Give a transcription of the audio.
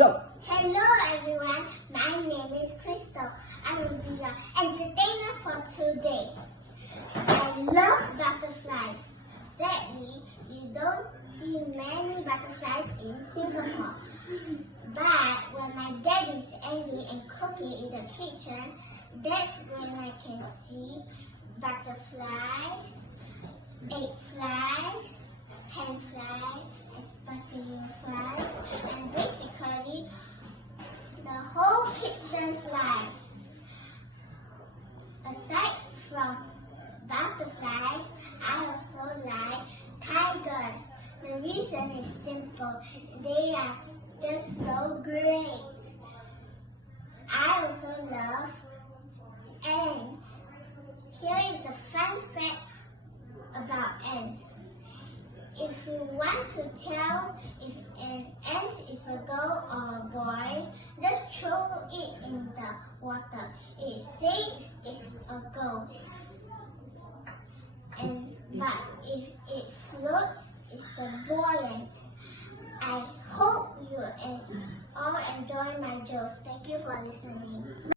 Go. Hello everyone, my name is Crystal. I will be your entertainer for today. I love butterflies. Sadly, you don't see many butterflies in Singapore. But when my dad is angry and cooking in the kitchen, that's when I can see butterflies, egg flies, hen flies, and sparkling flies, and basically the whole kitchen's life. Aside from butterflies, I also like tigers. The reason is simple. They are just so great. I also love ants. Here is a fun fact about ants. If you want to tell if an ant is a girl or a boy, just throw it in the water. It says it's a girl. But if it floats, it's a boy ant. I hope you all enjoy my jokes. Thank you for listening.